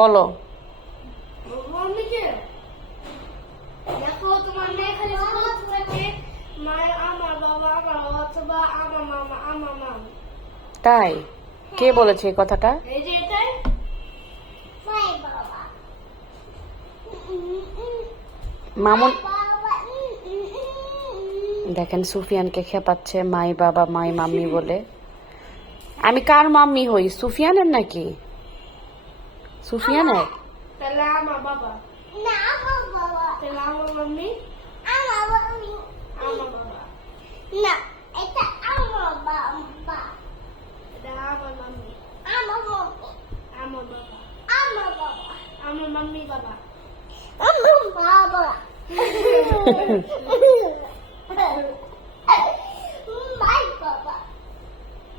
বলো। মাম্মিকে দেখো তোমার মেয়ে খালি বলতে থাকে মায়ের আমার বাবা আমার অথবা আমার মামা আমার মামা। তাই? কে বলেছে এই কথাটা? এই যে এটাই মাই বাবা মামুন বাবা দেখেন সুফিয়ানকে খেপাচ্ছে মাই বাবা মাই মাম্মি বলে। আমি কার মাম্মি হই? সুফিয়ানের নাকি? সুফিয়ানের? তাহলে আমার বাবা না আমার বাবা তাহলে আমার মাম্মি আমার মাম্মি আমার বাবা না এটা আমার বাবা এটা আমার মাম্মি আমার মাম্মি আমার বাবা আমার বাবা আমার মাম্মি বাবা আমার বাবা